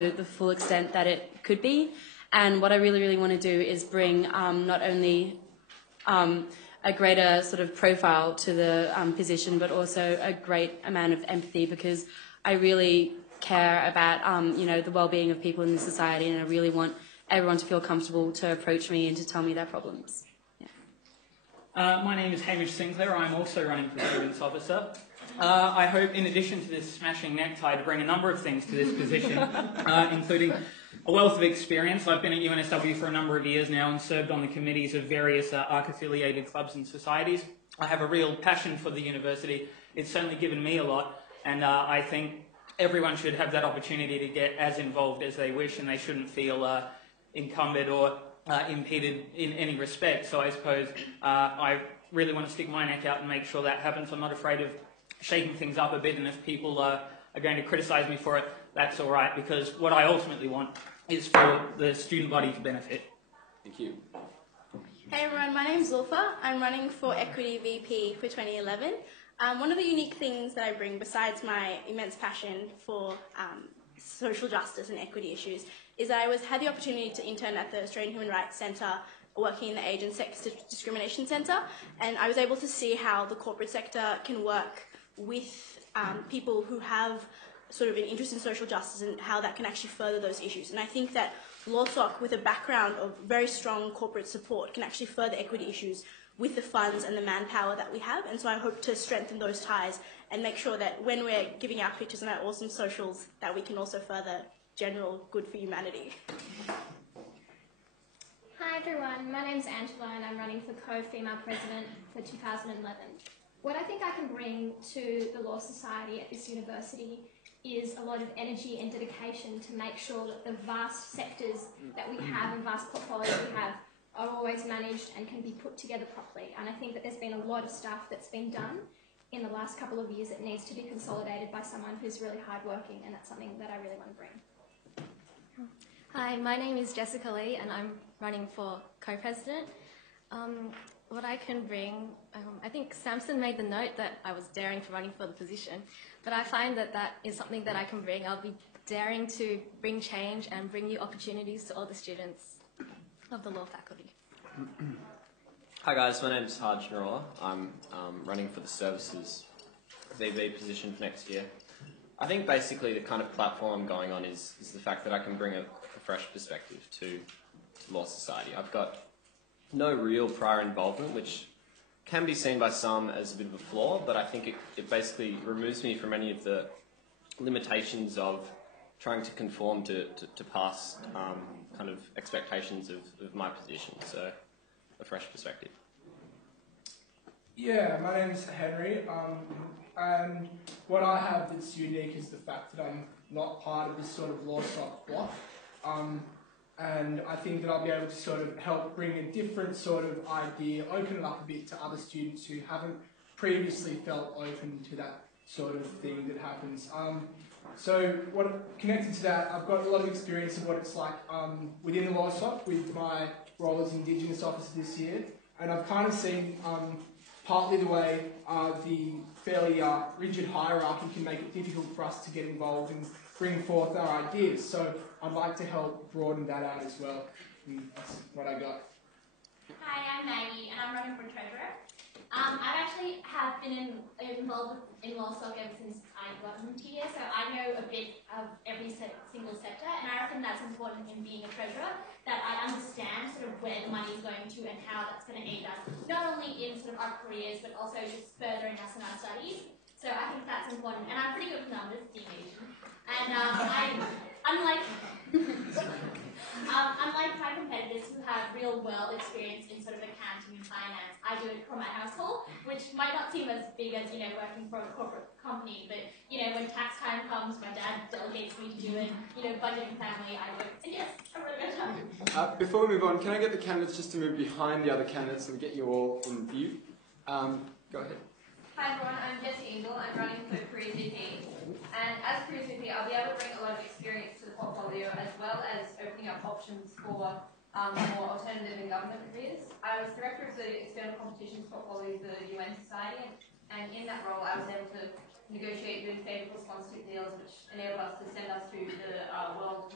the full extent that it could be. And what I really, really want to do is bring not only a greater sort of profile to the position, but also a great amount of empathy, because I really care about the well-being of people in the society, and I really want everyone to feel comfortable to approach me and to tell me their problems. Yeah. My name is Hamish Sinclair. I'm also running for grievance officer. I hope, in addition to this smashing necktie, to bring a number of things to this position, including a wealth of experience. I've been at UNSW for a number of years now and served on the committees of various ARC-affiliated clubs and societies. I have a real passion for the university. It's certainly given me a lot, and I think everyone should have that opportunity to get as involved as they wish, and they shouldn't feel encumbered or impeded in any respect. So I suppose I really want to stick my neck out and make sure that happens. I'm not afraid of shaking things up a bit, and if people are going to criticise me for it, that's all right, because what I ultimately want is for the student body to benefit. Thank you. Hey everyone, my name's Zulfa. I'm running for Equity VP for 2011. One of the unique things that I bring, besides my immense passion for social justice and equity issues, is that I had the opportunity to intern at the Australian Human Rights Centre, working in the Age and Sex Discrimination Centre, and I was able to see how the corporate sector can work with people who have sort of an interest in social justice and how that can actually further those issues. And I think that LawSoc, with a background of very strong corporate support, can actually further equity issues with the funds and the manpower that we have. And so I hope to strengthen those ties and make sure that when we're giving out pictures and our awesome socials, that we can also further general good for humanity. Hi everyone, my name's Angela and I'm running for co-female president for 2011. What I think I can bring to the Law Society at this university is a lot of energy and dedication to make sure that the vast sectors that we have and vast portfolios we have are always managed and can be put together properly. And I think that there's been a lot of stuff that's been done in the last couple of years that needs to be consolidated by someone who's really hardworking, and that's something that I really want to bring. Hi, my name is Jessica Lee and I'm running for co-president. What I can bring, I think Samson made the note that I was daring for running for the position, but I find that that is something that I can bring. I'll be daring to bring change and bring new opportunities to all the students of the law faculty. Hi guys, my name is Harj Narola. I'm running for the services VB position for next year. I think basically the kind of platform I'm going on is the fact that I can bring a fresh perspective to Law Society. I've got no real prior involvement, which can be seen by some as a bit of a flaw, but I think it basically removes me from any of the limitations of trying to conform to past kind of expectations of my position. So a fresh perspective. Yeah, my name's Henry, and what I have that's unique is the fact that I'm not part of this sort of LawSoc block, and I think that I'll be able to sort of help bring a different sort of idea, open it up a bit to other students who haven't previously felt open to that sort of thing that happens. So connected to that, I've got a lot of experience of what it's like within the LawSoc with my role as Indigenous officer this year, and I've kind of seen partly the way the fairly rigid hierarchy can make it difficult for us to get involved and bring forth our ideas. So I'd like to help broaden that out as well. And that's what I got. Hi, I'm Maggie and I'm running for treasurer. I actually have been involved in LawSoc ever since I got into here, so I know a bit of every single sector, and I reckon that's important in being a treasurer, that I understand sort of where the money is going to and how that's going to aid us, not only in sort of our careers, but also just furthering us in our studies. So I think that's important, and I'm pretty good with numbers, being Asian. And unlike my competitors who have real world experience in sort of accounting and finance, I do it from my household, which might not seem as big as, working for a corporate company, but, when tax time comes, my dad delegates me to do it, budgeting family, I do it. And yes, I'm really good at it. Before we move on, can I get the candidates just to move behind the other candidates so we get you all in view? Go ahead. Hi everyone, I'm Jessie Engel. I'm running for Careers VP. And as Careers VP, I'll be able to bring a lot of experience to the portfolio as well as opening up options for more alternative and government careers. I was director of the external competitions portfolio for the UN Society, and in that role I was able to negotiate really favourable sponsorship deals which enabled us to send us to the World